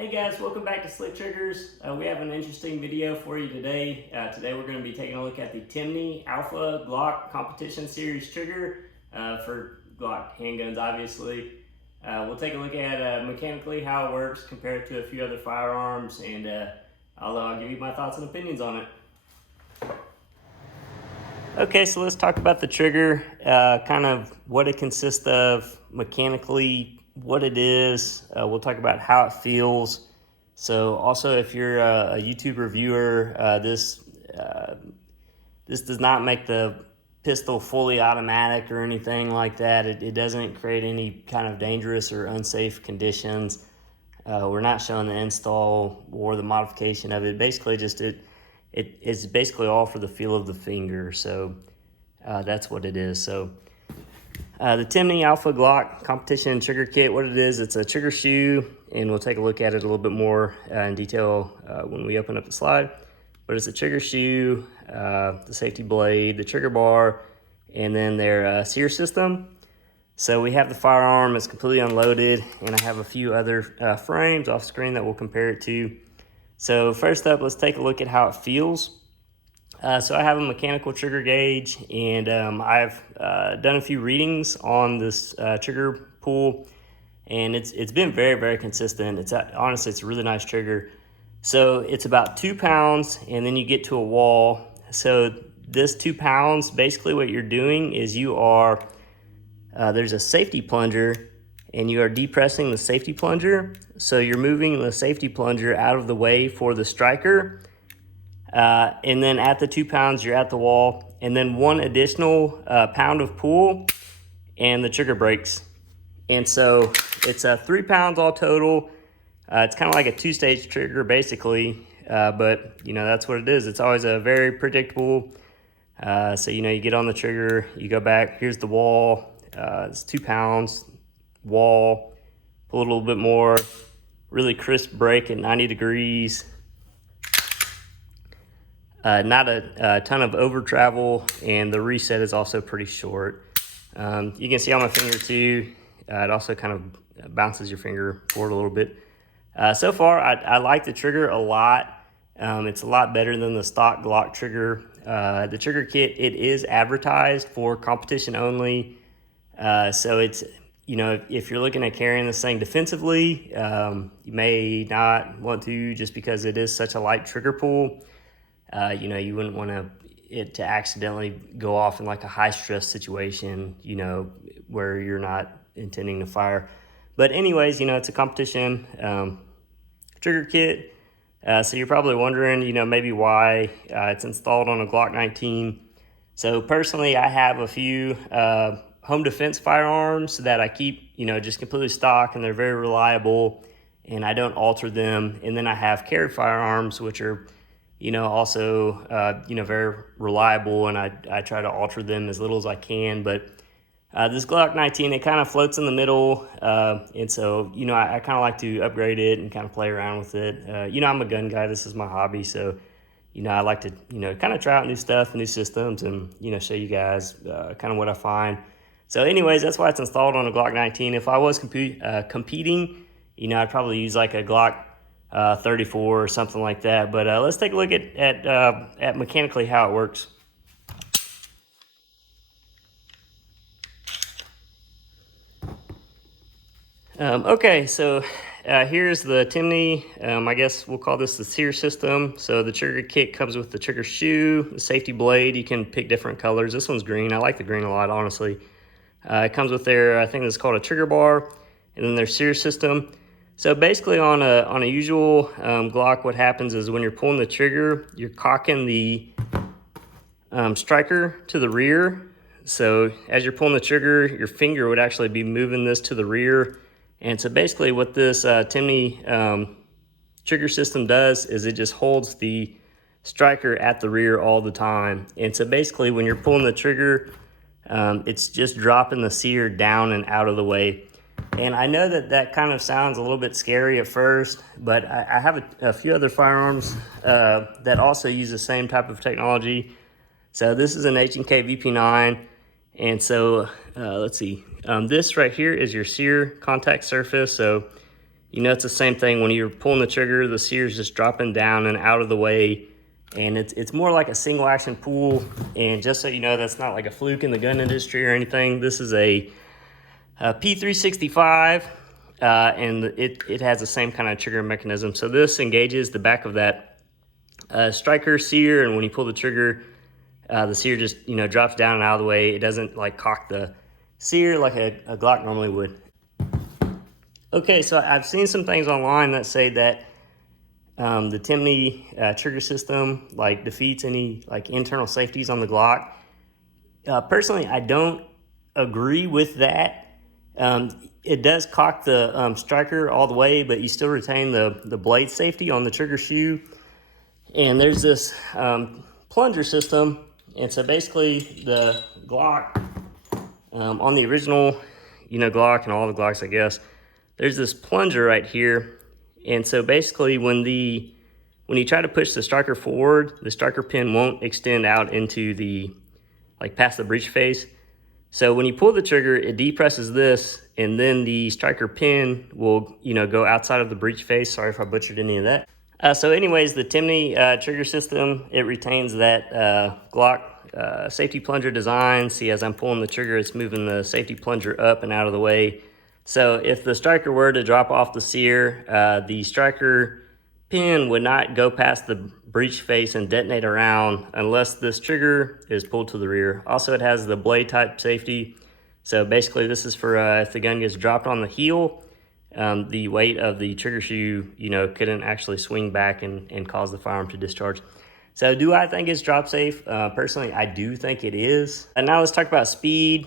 Hey guys, welcome back to Slick Triggers. We have an interesting video for you today. Today we're going to be taking a look at the Timney Alpha Glock Competition Series trigger for Glock handguns, obviously. We'll take a look at mechanically how it works compared to a few other firearms, and I'll give you my thoughts and opinions on it. Okay, so let's talk about the trigger, kind of what it consists of mechanically, what it is. We'll talk about how it feels. So also, if you're a YouTube reviewer, this does not make the pistol fully automatic or anything like that. It doesn't create any kind of dangerous or unsafe conditions. We're not showing the install or the modification of it. Basically, just it's basically all for the feel of the finger. So that's what it is. So the Timney Alpha Glock Competition Trigger Kit, what it is, it's a trigger shoe, and we'll take a look at it a little bit more in detail when we open up the slide. But it's a trigger shoe, the safety blade, the trigger bar, and then their sear system. So we have the firearm, it's completely unloaded, and I have a few other frames off screen that we'll compare it to. So first up, let's take a look at how it feels. So I have a mechanical trigger gauge, and I've done a few readings on this trigger pull, and it's been very, very consistent. Honestly, it's a really nice trigger. So it's about 2 pounds, and then you get to a wall. So this 2 pounds, basically what you're doing is you are, there's a safety plunger, and you are depressing the safety plunger. So you're moving the safety plunger out of the way for the striker. And then at the 2 pounds, you're at the wall, and then one additional pound of pull, and the trigger breaks. And so it's 3 pounds all total. It's kind of like a two-stage trigger, basically, but you know, that's what it is. It's always a very predictable. So you know, you get on the trigger, you go back. Here's the wall. It's 2 pounds. Wall. Pull a little bit more. Really crisp break at 90 degrees. Not a ton of over travel, and the reset is also pretty short. You can see on my finger too, it also kind of bounces your finger forward a little bit. So far, I like the trigger a lot. It's a lot better than the stock Glock trigger. The trigger kit, it is advertised for competition only. So it's, you know, if you're looking at carrying this thing defensively, you may not want to, just because it is such a light trigger pull. You know, you wouldn't want it to accidentally go off in like a high stress situation, you know, where you're not intending to fire. But anyways, you know, it's a competition trigger kit. So you're probably wondering, you know, maybe why it's installed on a Glock 19. So personally, I have a few home defense firearms that I keep, you know, just completely stock, and they're very reliable, and I don't alter them. And then I have carry firearms, which are, you know, also, you know, very reliable, and I try to alter them as little as I can. But this Glock 19, it kind of floats in the middle, and so, you know, I kind of like to upgrade it and kind of play around with it. You know, I'm a gun guy. This is my hobby, so, you know, I like to, you know, kind of try out new stuff, new systems, and, you know, show you guys kind of what I find. So anyways, that's why it's installed on a Glock 19. If I was competing, you know, I'd probably use like a Glock 34 or something like that. But let's take a look at mechanically how it works. Okay, so here's the Timney. I guess we'll call this the sear system. So the trigger kit comes with the trigger shoe, the safety blade. You can pick different colors. This one's green. I like the green a lot, honestly. It comes with their, I think this is called a trigger bar, and then their sear system. So basically on a usual Glock, what happens is when you're pulling the trigger, you're cocking the striker to the rear. So as you're pulling the trigger, your finger would actually be moving this to the rear. And so basically what this Timney trigger system does is it just holds the striker at the rear all the time. And so basically when you're pulling the trigger, it's just dropping the sear down and out of the way. And I know that kind of sounds a little bit scary at first, but I have a few other firearms that also use the same type of technology. So this is an H&K VP9, and so let's see. This right here is your sear contact surface. So You know, it's the same thing when you're pulling the trigger, the sear's just dropping down and out of the way. And it's more like a single action pull. And just so you know, that's not like a fluke in the gun industry or anything. This is a P365, and it has the same kind of trigger mechanism. So this engages the back of that striker sear, and when you pull the trigger, the sear just, you know, drops down and out of the way. It doesn't like cock the sear like a Glock normally would. Okay, so I've seen some things online that say that the Timney trigger system like defeats any like internal safeties on the Glock. Personally, I don't agree with that. It does cock the striker all the way, but you still retain the blade safety on the trigger shoe. And there's this plunger system, and so basically the Glock on the original, you know, Glock and all the Glocks, I guess, there's this plunger right here. And so basically when you try to push the striker forward, the striker pin won't extend out into the, like past the breech face. So when you pull the trigger, it depresses this, and then the striker pin will, you know, go outside of the breech face. Sorry if I butchered any of that. So anyways, the Timney trigger system, it retains that Glock safety plunger design. See, as I'm pulling the trigger, it's moving the safety plunger up and out of the way. So if the striker were to drop off the sear, the striker pin would not go past the breech face and detonate around unless this trigger is pulled to the rear. Also, it has the blade type safety. So basically this is for if the gun gets dropped on the heel, the weight of the trigger shoe, you know, couldn't actually swing back and cause the firearm to discharge. So do I think it's drop safe? Personally, I do think it is. And now let's talk about speed.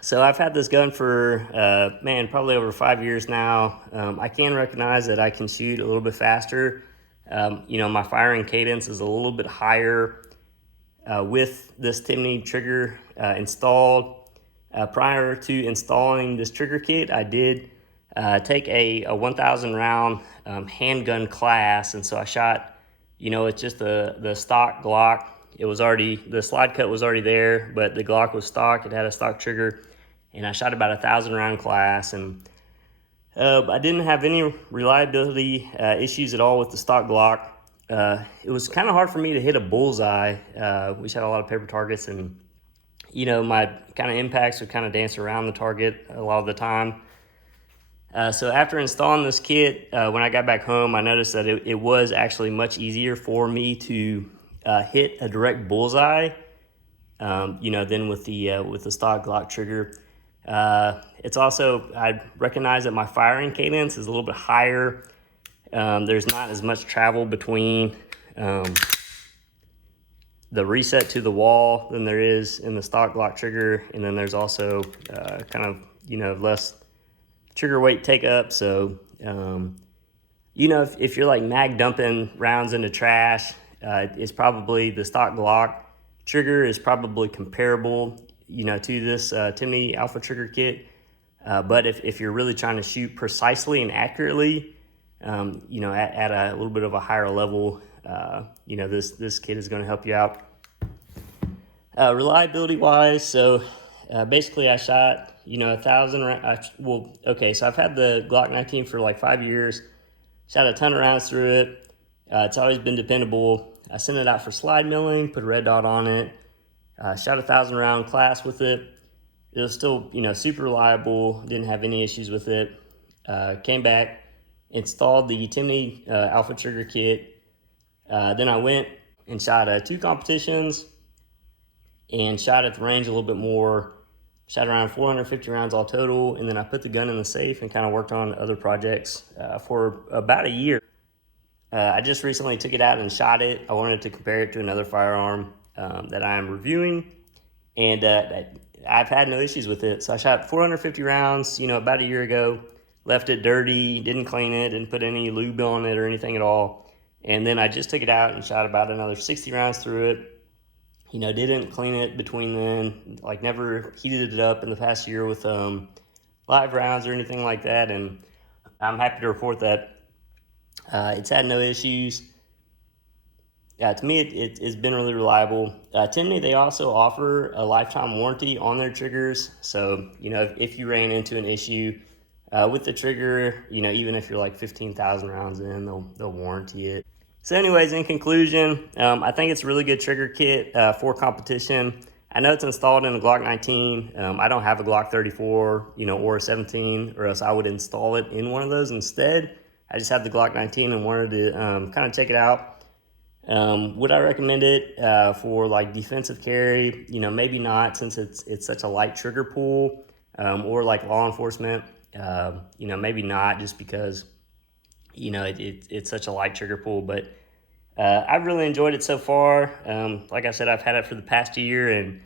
So I've had this gun for, probably over 5 years now. I can recognize that I can shoot a little bit faster. You know, my firing cadence is a little bit higher with this Timney trigger installed. Prior to installing this trigger kit, I did take a 1,000 round handgun class, and so I shot, you know, it's just the stock Glock. It was already, the slide cut was already there, but the Glock was stock. It had a stock trigger, and I shot about 1,000 round class, and I didn't have any reliability issues at all with the stock Glock. It was kind of hard for me to hit a bullseye. We shot a lot of paper targets, and you know, my kind of impacts would kind of dance around the target a lot of the time. So after installing this kit, when I got back home, I noticed that it was actually much easier for me to hit a direct bullseye, you know, than with the stock Glock trigger. It's also, I recognize that my firing cadence is a little bit higher. There's not as much travel between the reset to the wall than there is in the stock Glock trigger, and then there's also kind of, you know, less trigger weight take up. So you know, if you're like mag dumping rounds into trash, it's probably the stock Glock trigger is probably comparable, you know, to this Timney Alpha trigger kit. But if you're really trying to shoot precisely and accurately, you know, at a little bit of a higher level, you know, this kit is going to help you out. Reliability wise, so basically I shot, you know, 1,000 so I've had the Glock 19 for like 5 years, shot a ton of rounds through it. It's always been dependable. I sent it out for slide milling, put a red dot on it, shot 1,000 round class with it. It was still, you know, super reliable, didn't have any issues with it. Came back, installed the Timney Alpha trigger kit. Then I went and shot 2 competitions and shot at the range a little bit more. Shot around 450 rounds all total, and then I put the gun in the safe and kind of worked on other projects for about a year. I just recently took it out and shot it. I wanted to compare it to another firearm that I am reviewing, and I've had no issues with it. So I shot 450 rounds, you know, about a year ago, left it dirty, didn't clean it, didn't put any lube on it or anything at all. And then I just took it out and shot about another 60 rounds through it. You know, didn't clean it between then, like never heated it up in the past year with live rounds or anything like that. And I'm happy to report that it's had no issues. To me, it's been really reliable. Timney, they also offer a lifetime warranty on their triggers. So, you know, if you ran into an issue, With the trigger, you know, even if you're like 15,000 rounds in, they'll warranty it. So anyways, in conclusion, I think it's a really good trigger kit for competition. I know it's installed in a Glock 19. I don't have a Glock 34, you know, or a 17, or else I would install it in one of those instead. I just have the Glock 19 and wanted to kind of check it out. Would I recommend it for like defensive carry? You know, maybe not, since it's such a light trigger pull, or like law enforcement. You know, maybe not, just because, you know, it's such a light trigger pull. But I've really enjoyed it so far. Like I said, I've had it for the past year, and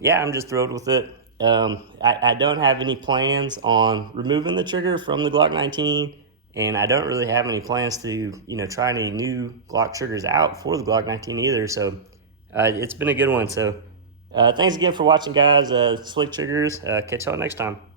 yeah, I'm just thrilled with it. I don't have any plans on removing the trigger from the Glock 19, and I don't really have any plans to, you know, try any new Glock triggers out for the Glock 19 either. So it's been a good one. So thanks again for watching, guys. Slick Triggers. Catch y'all next time.